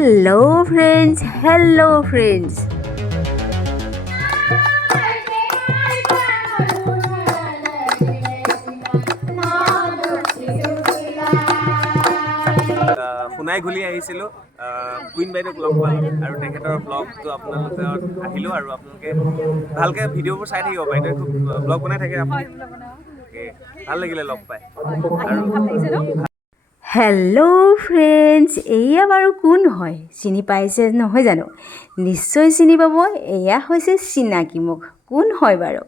Hello friends, hello friends. Sonai ঘুলি আহিছিলোঁ queen বাইদেউক লগ পালোঁ আৰু তেখেতৰ ব্লগটো আপোনালোকে আহিলোঁ আৰু আপোনালোকে ভালকৈ ভিডিঅ'বোৰ চাই থাকিব বাইদেৱে খুব ব্লগ বনাই থাকে আপুনি ভাল লাগিলে লগ পাই আৰু হেল্ল' ফ্ৰেণ্ডছ, এয়া বাৰু কোন হয় চিনি পাইছে নহয় জানো? নিশ্চয় চিনি পাব। এয়া হৈছে চিনাকি মুখ। কোন হয় বাৰু?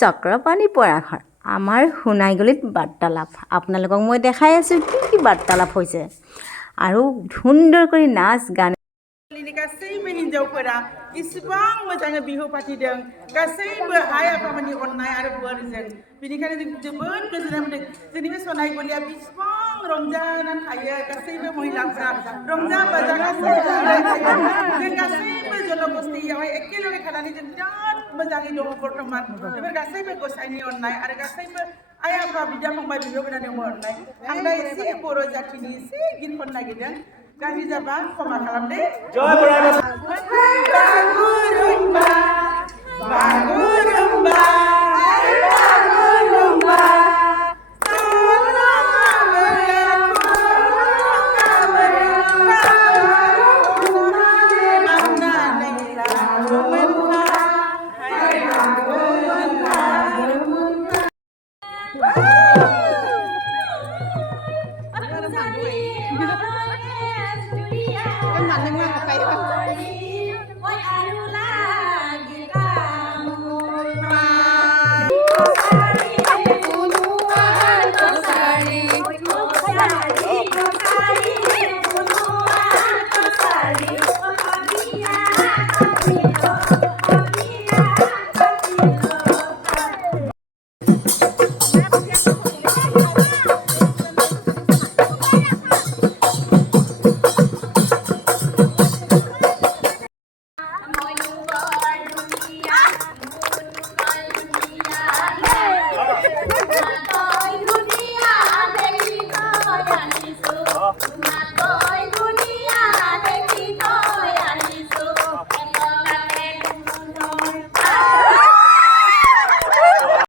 চক্ৰপাণী পৰাশৰ। আমাৰ সোণাইগুলিত বাৰ্তালাপ আপোনালোকক মই দেখাই আছোঁ কি বাৰ্তালাপ হৈছে আৰু সুন্দৰ কৰি নাচ গান। गासैबो हिन्जावफोरा इसिबां मोजाङै बिहु फाथिदों गासैबो आइ आफामोननि अननाय आरो बोरजों बेनिखायनो जों जोबोद गोजोननाय मोनदों। जोंनि बे सनाइगुलिया बेसेबां रंजानानै थायो गासैबो महिलाफोरा रंजा बाजा जों गासैबो जनगोष्ठीयावहाय एखेलगे थानानै जों बिराद मोजाङै दङ बर्थमान। बेफोर गासैबो गसाइनि अननाय आरो गासैबो आइ आफा बिदा फंबाय बिब' बिनानावनि अननाय। आं दा एसे बर' जाथिनि एसे गित खननो नागिरदों। गाज्रि जाबा क्षमा खालामदे। बागुरुम्बा बागुरुम्बा बागुरुम्बा